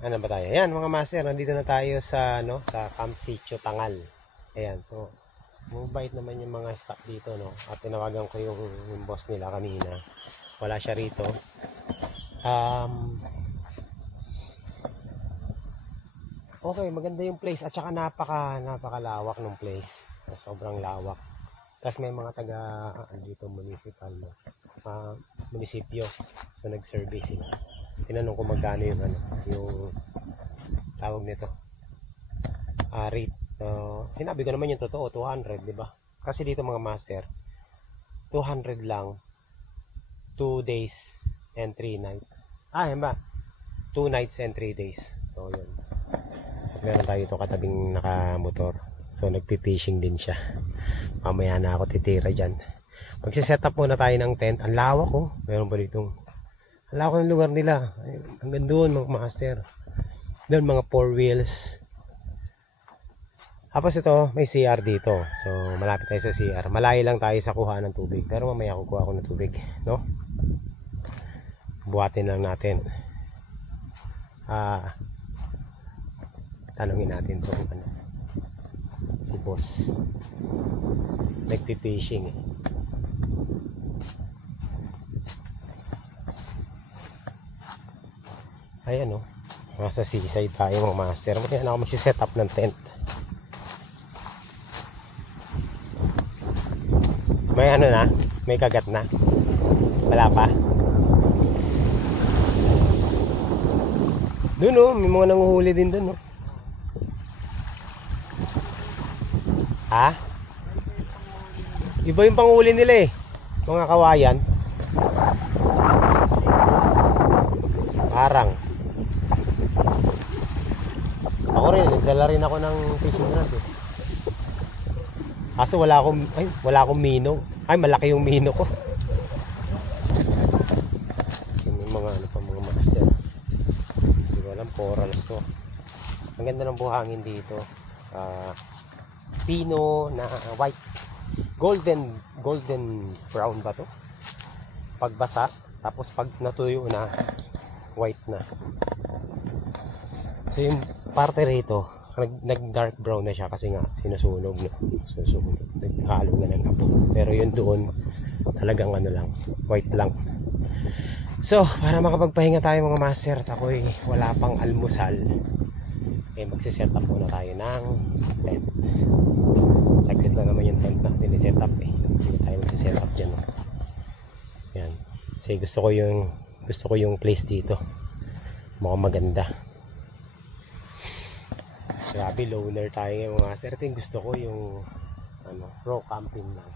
Ano ba tayo? Ayan mga master, nandito na tayo sa sa Camp Sitio Tangal. Ayan, so mabait naman yung mga staff dito, no. At tinawagan ko yung boss nila kanina. Wala siya rito. Okay, maganda yung place at saka napakalawak ng place. Sobrang lawak. Tapos may mga taga dito municipal, no. Munisipyo. So nag-survey sila. Tinanong ko magkano yung yung tawag nito. Rate. Sinabi ko naman yung totoo, 200, di ba? Kasi dito mga master, 200 lang 2 days and 3 nights. Yan ba? 2 nights and 3 days. So yun. At meron tayo ito katabing nakamotor. So nagpi-fishing din siya. Mamaya na ako titira dyan. Magsiset up muna tayo ng tent. Ang lawak ko. Meron pa ditong ang lawak ng lugar nila. Hanggang doon mga master. Doon mga 4 wheels. Tapos ito may CR dito. So malapit tayo sa CR. Malayo lang tayo sa kuha ng tubig. Pero mamaya kukuha ako ng tubig, no? Buhatin lang natin. Tanungin natin to si boss. Nagpi-fishing eh. Ayan o. Nasa seaside tayo mga master. Mamaya na ako magsiset up ng tent. May na? May kagat na? Wala pa? Doon o, may mga nanguhuli din doon o. Iba yung panghuli nila eh. Mga kawayan. Parang. Ako rin, nagdala rin ako ng fishing rod eh. Kaso wala akong mino. Malaki yung mino ko. May mga mga master. Hindi ko alam, corals to. Ang ganda ng buhangin dito. Pino na white. Golden brown ba to? Pagbasa, tapos pag natuyo na, white na. So yung parte rito, nag dark brown na siya kasi nga sinusunog, no? Susunog, naghalo na ng abo. Pero yun doon talagang lang, white lang. So para makapagpahinga tayo mga master, ako'y wala pang almusal, magsiset up muna tayo ng tent. Saglit lang naman yung tent natin i-set up eh. Hindi tayo magsiset up dyan, no? Yan, kasi gusto ko yung place dito, mukhang maganda. Grabe, loner tayo ngayon mga master. Gusto ko yung raw camping lang.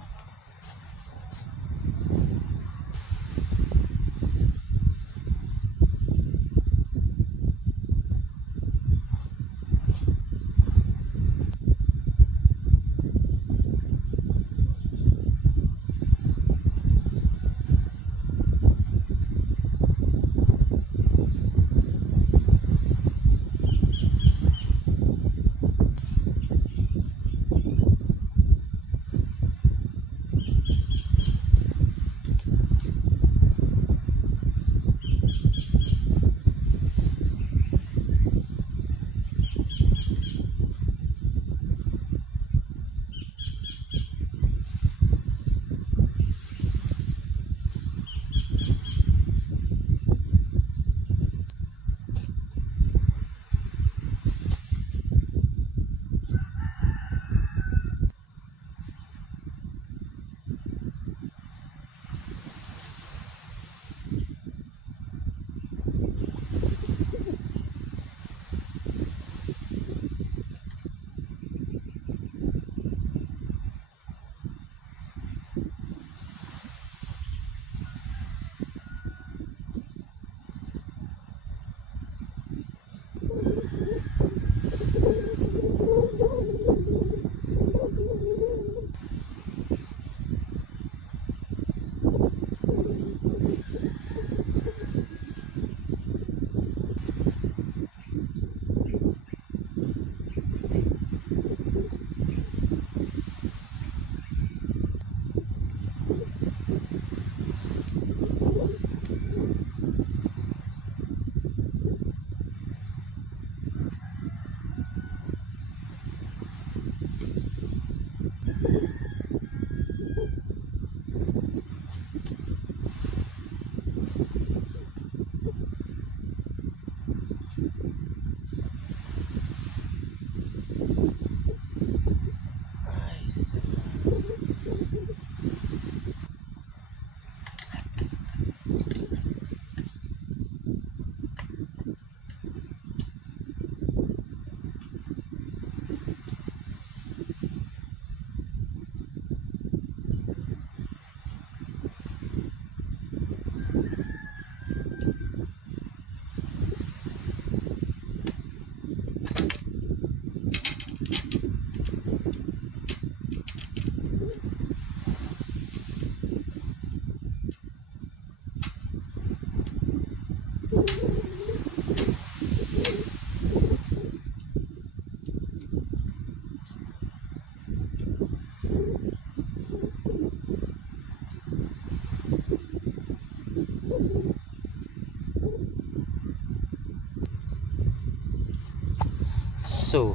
So,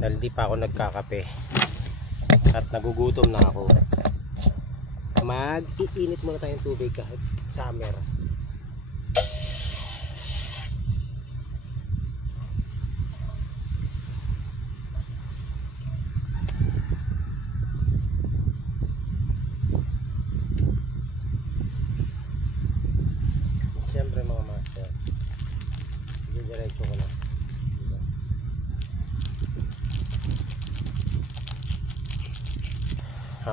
dahil di pa ako nagkakape at nagugutom na ako, mag-iinit muna tayong tubig kahit summer. Siyempre mga master, diretso ko na.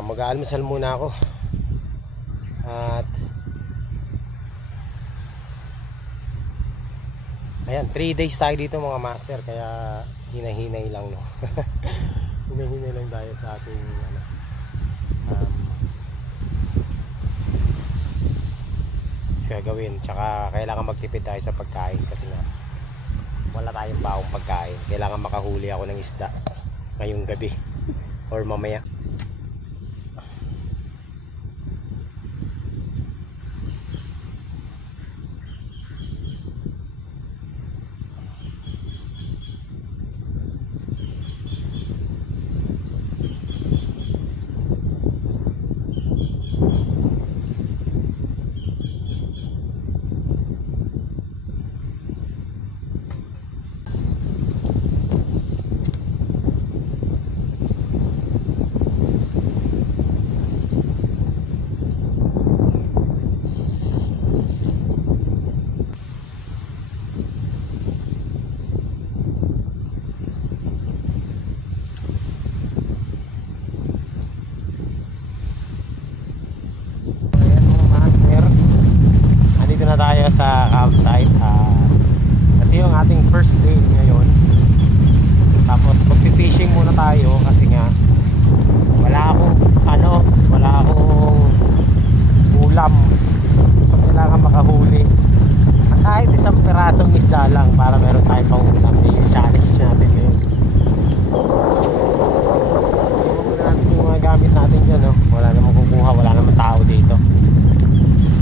Mag-aalmusal muna ako at ayan, 3 days tayo dito mga master, kaya hinahinay lang, no. Hinahinay lang tayo sa ating gagawin, tsaka kailangan magtipid tayo sa pagkain kasi nga wala tayong baong pagkain. Kailangan makahuli ako ng isda ngayong gabi or mamaya. Na tayo sa campsite. Ito yung ating first day ngayon. Tapos magpi-fishing muna tayo kasi nga wala akong ulam. So kailangan makahuli kahit isang pirasong isda lang para meron tayong pang-ulam. Yung challenge natin ngayon. Iwan natin yung mga gamit natin dyan, no? Wala namang kukuha, wala namang tao dito.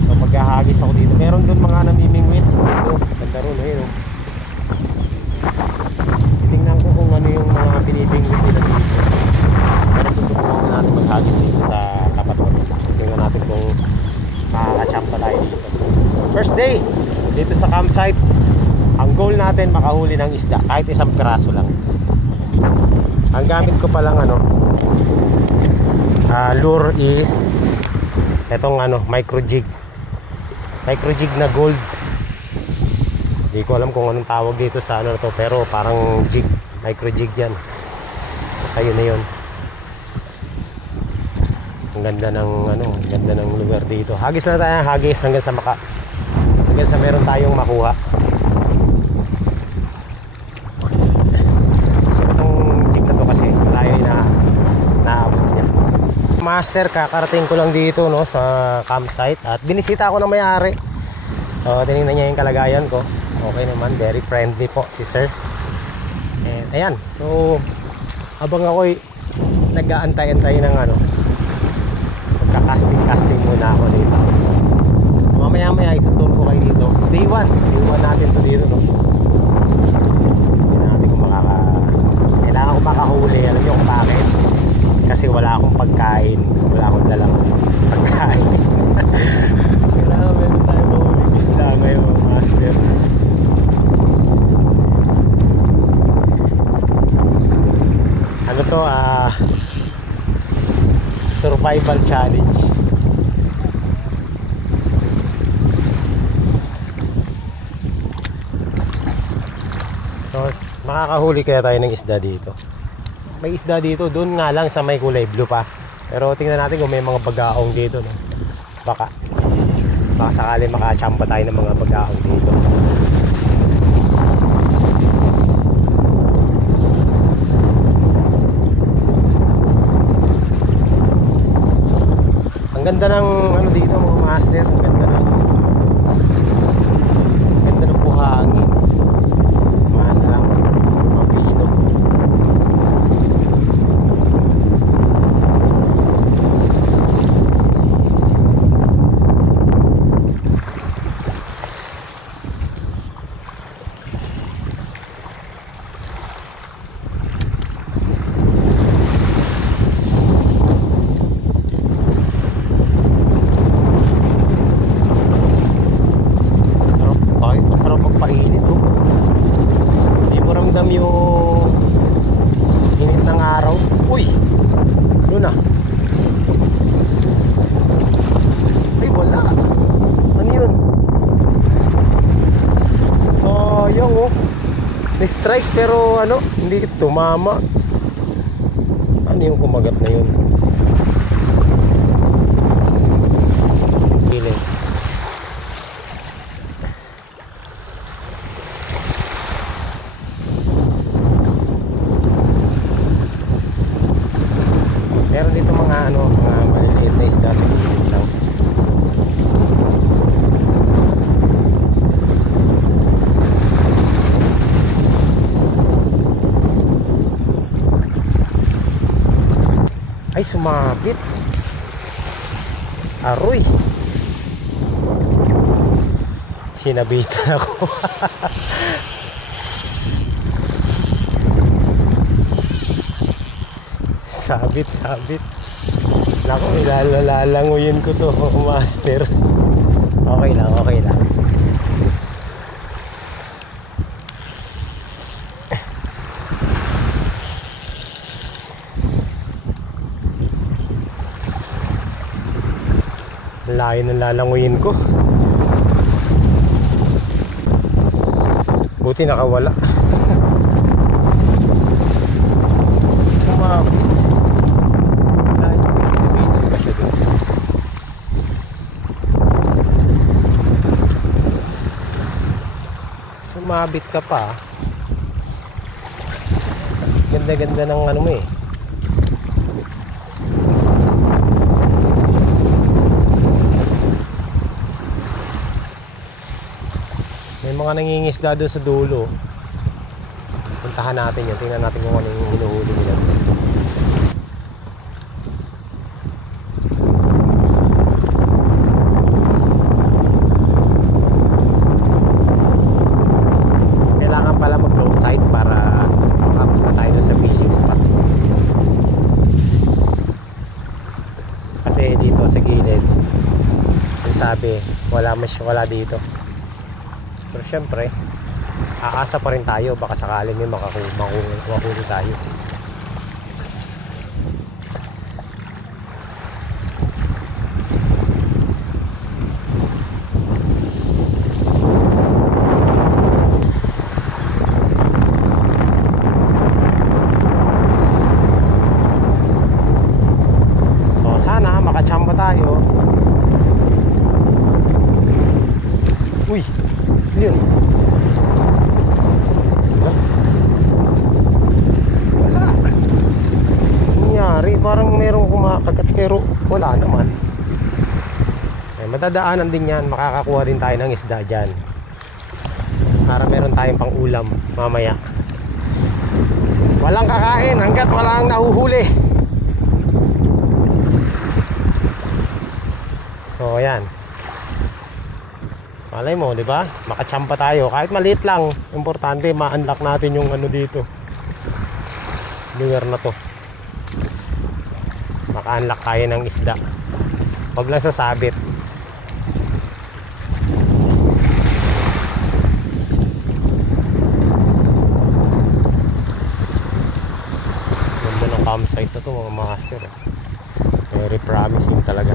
So maghahagis ako dito. Meron doon mga namimingwit sa mundo. Ganda ron, ayun. Tingnan ko kung ano yung mga binibingwit nila dito. Pero susubukan natin maghagis dito sa Kapaton. Tingnan natin kung makakachampa tayo dito. So first day dito sa campsite. Ang goal natin makahuli ng isda kahit isang piraso lang. Ang gamit ko palang lure is etong micro jig na gold. Hindi ko alam kung anong tawag dito sa na to, pero parang jig, micro jig yan. Basta yun na yun. Ang ganda ng lugar dito. Hagis na tayo, hagis hanggang sa meron tayong makuha. So itong jig na to kasi malayo na naabot niya. Master, kakarating ko lang dito, no, sa campsite at binisita ako ng may-ari. So tinignan niya yung kalagayan ko. Okay naman, very friendly po si sir. And ayan, so habang ako'y nag-aantay-antay ng magka-casting muna ako dito. Mamaya ituturo ko kayo dito. Day 1 natin to dito, no. Hindi natin kung kailangan ko makahuli. Alam niyo kung bakit? Kasi wala akong pagkain, wala akong dalang pagkain. Kailangan meron tayo mahuling isda ngayon, master. Ano to, survival challenge. So makakahuli kaya tayo ng isda dito. May isda dito, doon nga lang sa may kulay blue pa. Pero tingnan natin kung may mga bagaong dito, no? Baka sakali makachampa tayo ng mga bagaong dito. Ang ganda ng dito mga master. Ang ganda ng buhangin. Ni-strike pero ano, hindi tumama. Ano yung kumagat na yun? Piling. Meron dito mga ano, mga maliliit na isda sa gilid lang. Ay, sumabit. Aroy. Sinabitan ako. Sabit. Naku, ilalalanguyin ko to, master. Okay lang. Layo ng lalanguyin ko. Buti nakawala. Sumabit. Pa siya dun. Sumabit ka pa. Ganda ng ano mo eh. May mga nangingisda doon sa dulo. Puntahan natin yun. Tingnan natin kung ano yung hinuhuli nila. Kailangan pala mag-low tide para makapunta tayo doon sa fishing spot. Kasi dito sa gilid, ang sabi, wala dito. Pero syempre, aasa pa rin tayo, baka sakaling may makahuli tayo. So sana makachamba tayo. Uy, yun. Wala. Nangyari, parang merong kumakagat pero wala naman. Madadaanan din yan, makakakuha din tayo ng isda dyan para meron tayong pang ulam mamaya. Walang kakain hanggat walang nahuhuli. So ayan, malay mo, di ba? Makachamba tayo kahit maliit lang. Importante ma-unlock natin yung ano dito, lugar na to. Maka-unlock tayo ng isda. Huwag lang sasabit. Ganda ng campsite na to mga master. Very promising talaga.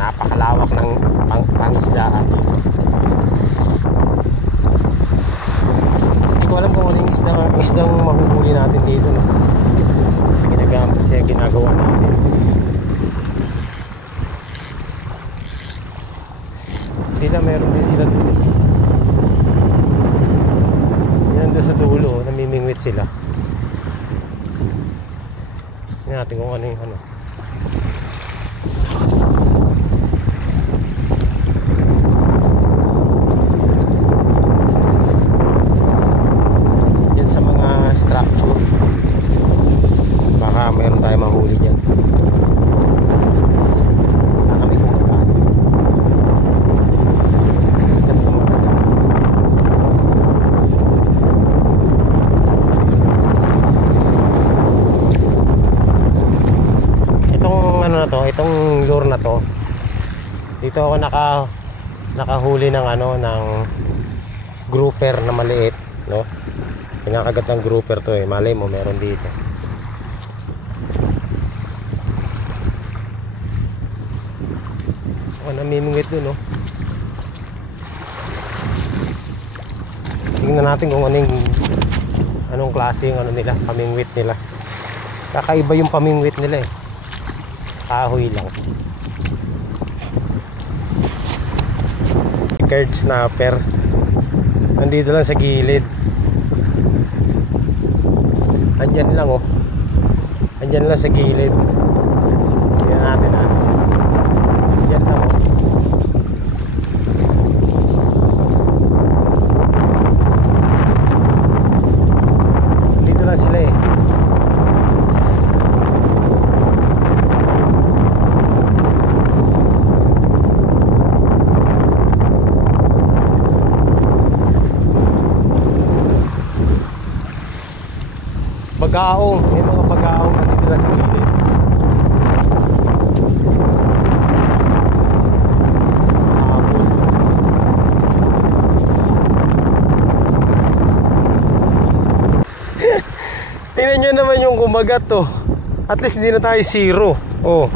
Napakalawak ng pangisdaan dito. Hindi ko alam kung ano yung isdang mahuhuli natin dito, no? Kasi ginagawa natin. Meron din sila doon. Yan doon sa dulo, namimingwit sila. Tingnan natin kung ano yung ano. Structure, baka meron tayo mahuli dyan. Sana may kumakaan. Ganda mo ba dyan? Itong ano na to, itong lure na to, dito ako nakahuli ng ano, ng grouper na maliit, no? Pinakagat ng grouper to eh. Malay mo meron dito. namimingwit dun, oh. Tingnan tingnan natin kung anong klase yung ano nila, pamingwit nila. Kakaiba yung pamingwit nila eh. Kahoy lang. Curd snapper. Nandito lang sa gilid. Andyan lang oh. Andyan lang sa gilid. Tingnan natin ah. Andyan lang oh. Dito lang sila eh. Bagaong, may mga bagaong na dito lang sa gilid. Tingnan nyo naman yung kumagat to. At least hindi na tayo zero. Oh.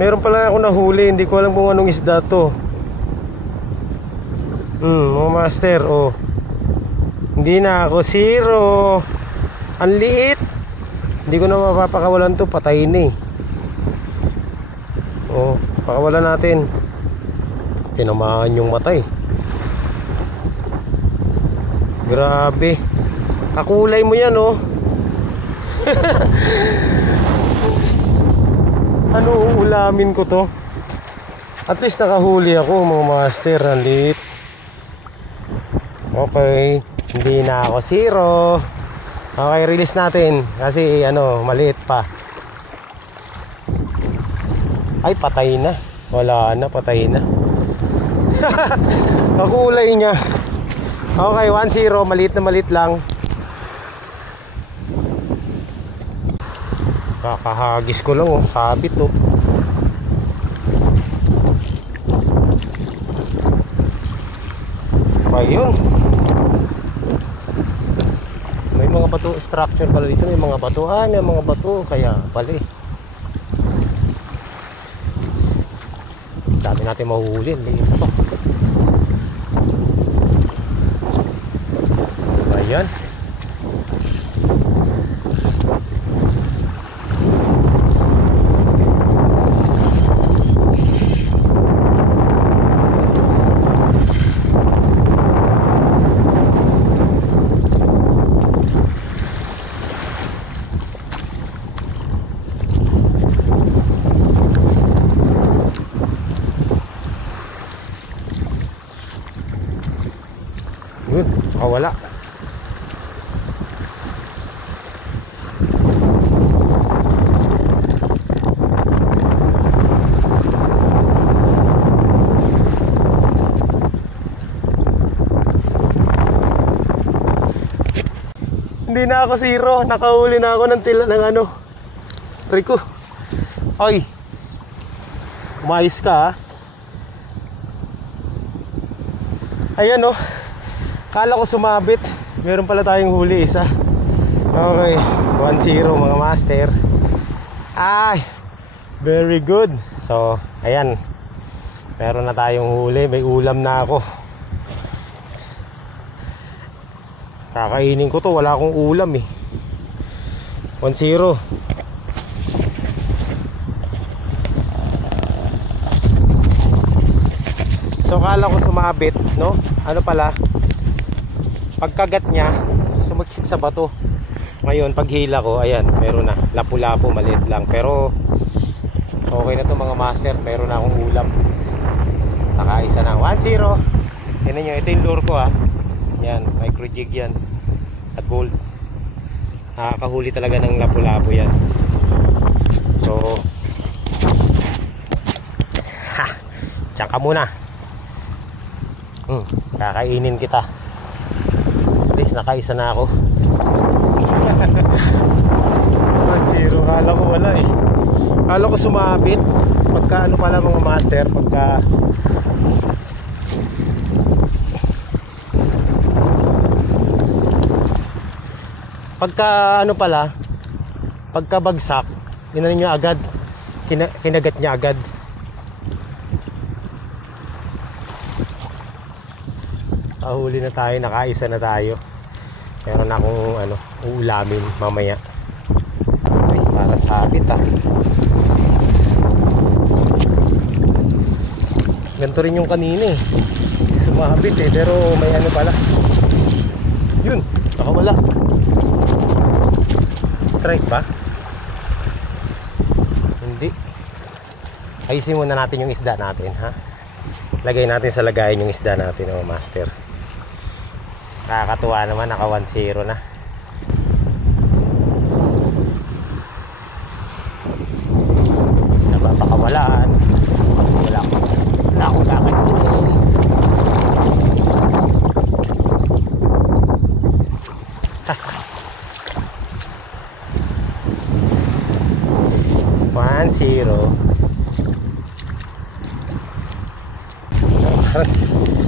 Meron pala ako nahuli, hindi ko alam kung anong isda to. Mga master, oh. Hindi na ako zero. Ang liit. Hindi ko na mapapakawalan to. Patay na eh. Oh, pakawalan natin. Tinamaan yung mata eh. Grabe. Kakulay mo yan oh. Ano uulamin ko to? At least nakahuli ako mga master. Ang liit. Okay. Hindi na ako zero. Okay, release natin. Kasi ano, maliit pa. Ay, patay na. Wala na, patay na. Kakulay niya. Okay, 1-0. Maliit na maliit lang. Kakahagis ko lang oh. Sabit oh. Ayun. May mga bato structure pala dito, may mga batuhan, may mga bato, kaya pala eh. Dami natin mahuhuli, liit to. Ayan. Yun, wala. Hindi na ako zero, nakahuli na ako ng tila ng ano. Rico. Ay. Umayos ka ha. Ayan oh. Kala ko sumabit. Meron pala tayong huli isa. Okay, 1-0 mga master. Ay, very good. So, ayan. Meron na tayong huli. May ulam na ako. Kakainin ko to. Wala akong ulam eh. 1-0. So, kala ko sumabit, no? Ano pala? Pagkagat niya, sumagsik sa bato. Ngayon, paghila ko, ayan, meron na. Lapu-lapu, maliit lang. Pero, okay na to mga master. Meron na akong ulam. Nakaisa na. 1-0. Tignan nyo, ito yung lure ko ha. Yan, micro jig yan. At gold. Nakakahuli talaga ng lapu-lapu yan. So, ha! Diyan ka muna. Kakainin kita. At least nakaisa na ako. 1-0. Kala ko wala eh. Kala ko sumabit. Pagka ano pala mga master, pagka ano pala, pagka bagsak, inano niya agad, kinagat niya agad. Nakahuli na tayo, nakaisa na tayo. Meron akong uulamin mamaya. Ay, para sabit Ganito rin yung kanina Hindi sumabit pero may pala. Yun, nakawala. Strike ba? Hindi. Ayusin muna natin yung isda natin, ha? Lagay natin sa lagayan yung isda natin, master. Nakakatuwa naman, naka 1-0 na. Napapakawalaan. Wala akong kakainin.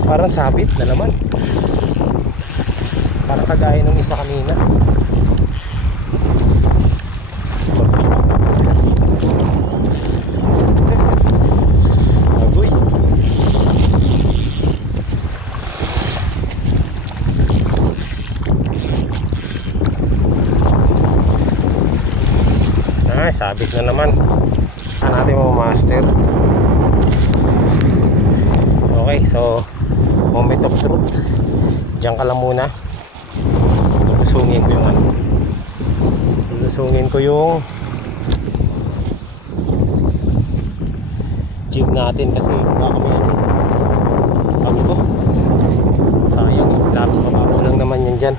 Parang sabit na naman. Parang kagaya ng isa kanina. Agoy. Sabit na naman. Saan natin master? Okay, so moment of truth. Diyan ka lang muna. Lulusungin ko yung jig natin kasi baka kami ko. Sayang, dapat mababaw lang naman yan dyan.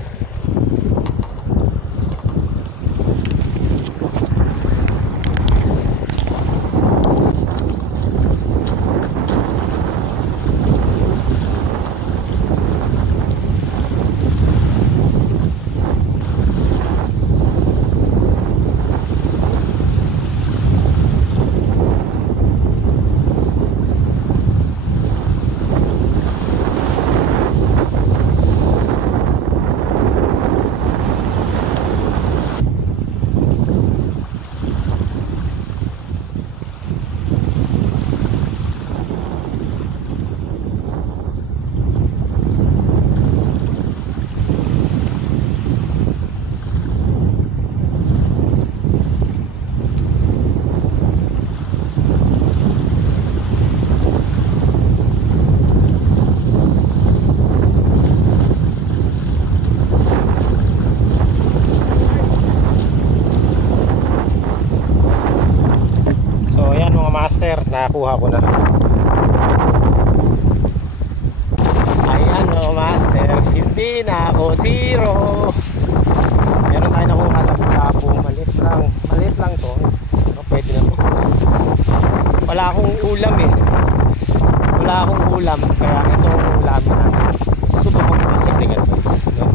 Nakuha ko na. Ayan master, hindi na ako zero. Meron tayo nakuha na lapo. Maliit lang to. Pwede na to. Wala akong ulam kaya ito ang ulamin natin. Subok ko tingnan mo, no?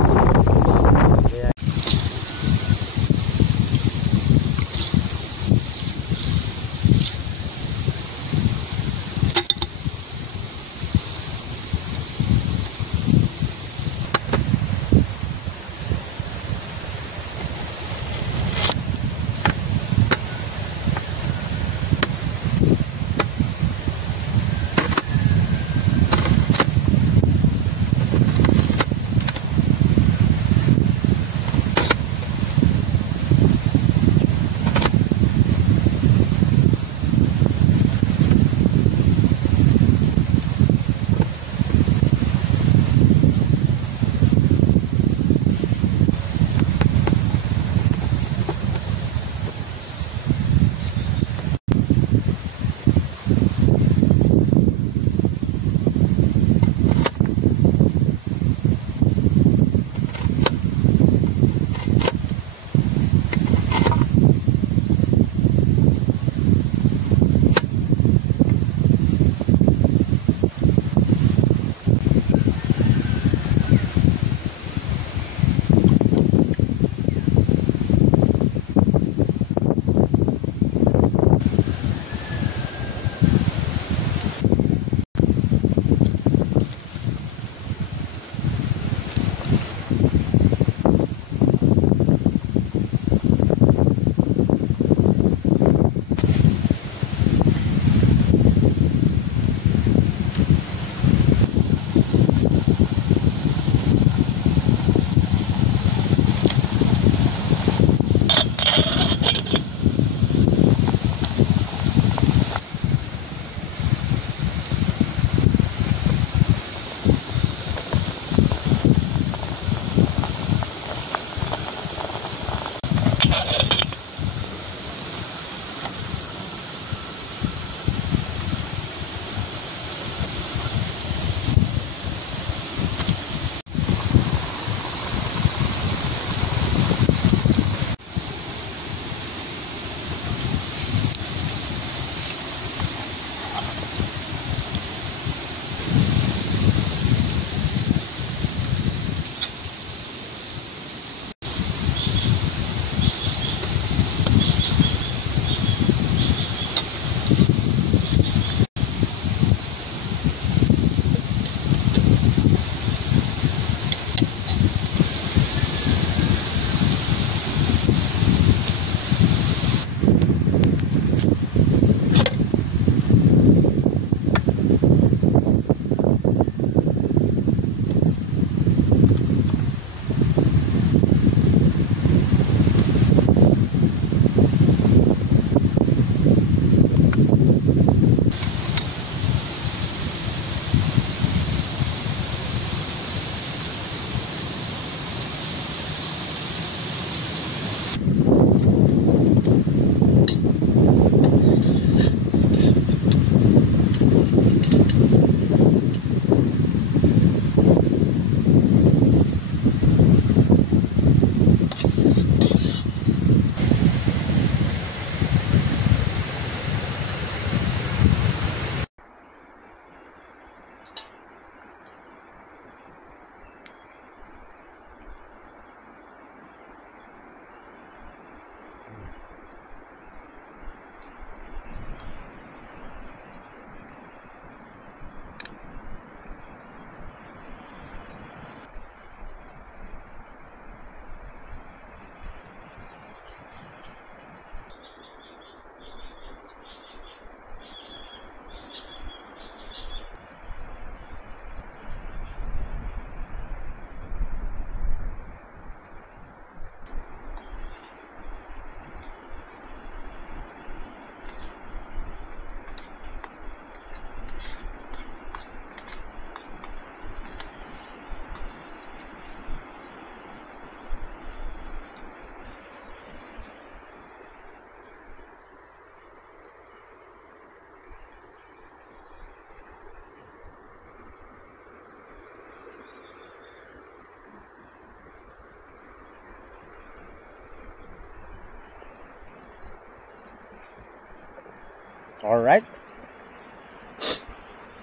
Alright.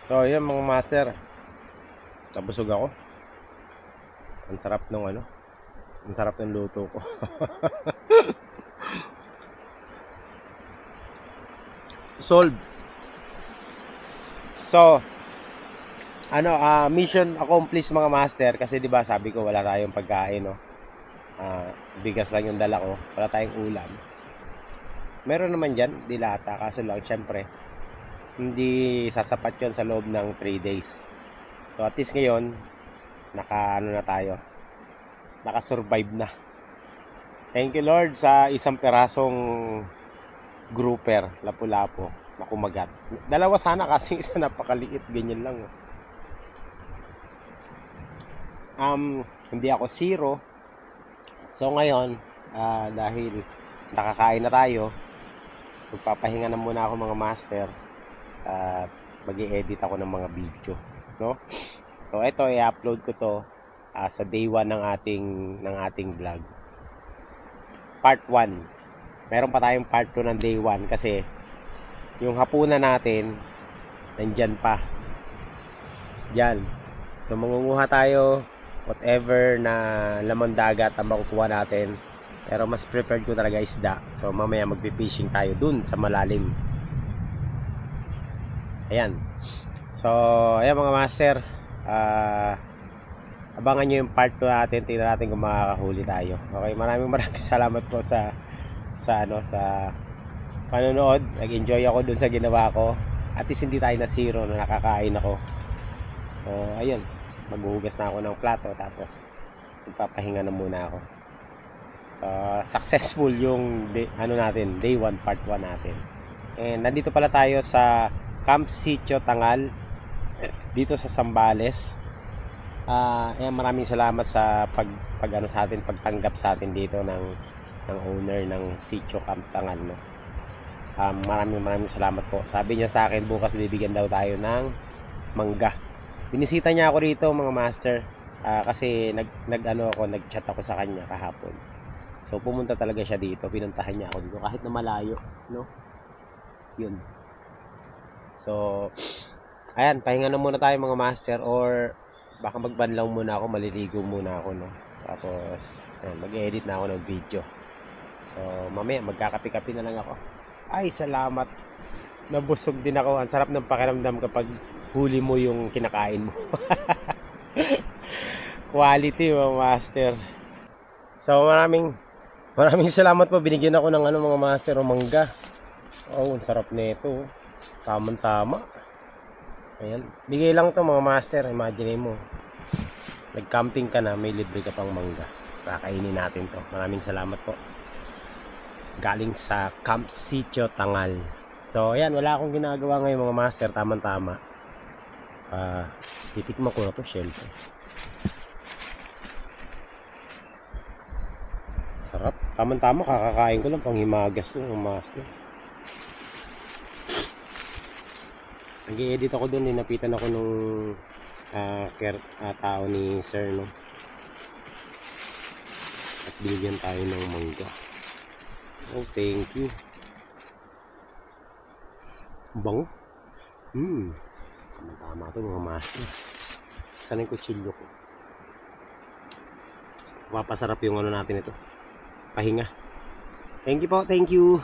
So, yan mga master. Nabusog ako. Ang sarap ng ano. Ang sarap ng luto ko. Solve. So, mission accomplished mga master. Kasi 'di ba sabi ko wala tayong pagkain, no? Bigas lang yung dala ko. Wala tayong ulam. Meron naman dyan, dilata. Kaso lang, syempre, hindi sasapat yun sa loob ng 3 days. So, at least ngayon, na tayo. Naka-survive na. Thank you, Lord, sa isang perasong grouper, lapu-lapo, na kumagat. Dalawa sana kasi isa napakaliit, ganyan lang. Hindi ako zero. So, ngayon, dahil nakakain na tayo, magpapahinga na muna ako mga master at mag-i-edit ako ng mga video, no? So ito i-upload ko to sa day 1 ng ating vlog. Part 1. Meron pa tayong part 2 ng day 1 kasi yung hapunan natin nandyan pa. Diyan. So mangunguha tayo whatever na lamang dagat ang makukuha natin. Pero mas preferred ko talaga isda. So mamaya magpi-fishing tayo dun sa malalim. Ayan. So ayan mga master, abangan nyo yung part 2 natin. Tingnan natin kung makakahuli tayo. Okay, maraming salamat po sa panonood. Nag-enjoy ako dun sa ginawa ko. At least hindi tayo na zero na nakakain ako. So ayun, maghuhugas na ako ng plato tapos magpapahinga na muna ako. Successful yung day 1 part 1 natin. And nandito pala tayo sa Camp Sitio Tangal dito sa Zambales. Maraming salamat sa pagtanggap sa atin dito ng owner ng Sitio Camp Tangal, no? Maraming salamat po. Sabi niya sa akin bukas bibigyan daw tayo ng mangga. Binisita niya ako rito mga master kasi nag-chat ako sa kanya kahapon. So pumunta talaga siya dito, pinuntahan niya ako dito kahit na malayo, no? Yun. So ayan, pahinga na muna tayo mga master or baka magbanlaw muna ako, maliligo muna ako, no? Tapos mag-edit na ako ng video. So mamaya magkakape-kape na lang ako. Ay, salamat. Nabusog din ako. Ang sarap ng pakiramdam kapag huli mo yung kinakain mo. Quality mga master. So maraming salamat po. Binigyan ako ng mga master o mangga. Oh, ang sarap nito. Tamang-tama. Ayan. Bigay lang to mga master. Imagine mo. Nag-camping ka na, may libre ka pang mangga. Kakainin natin to. Maraming salamat po. Galing sa Camp Sitio Tangal. So ayan, wala akong ginagawa ngayon mga master. Tamang-tama. Titikman ko na to syempre. Sarap. Tamang-tama, kakakain ko lang pang himagas ng master. Nag-i-edit ako doon, napitan ako nung tao ni sir, no? At binigyan tayo ng mangga. Oh, thank you. Bango. Tama-tama ito mga master. Sana yung kutsilyo ko. Mapasarap yung natin ito. Pahinga. Thank you po, thank you.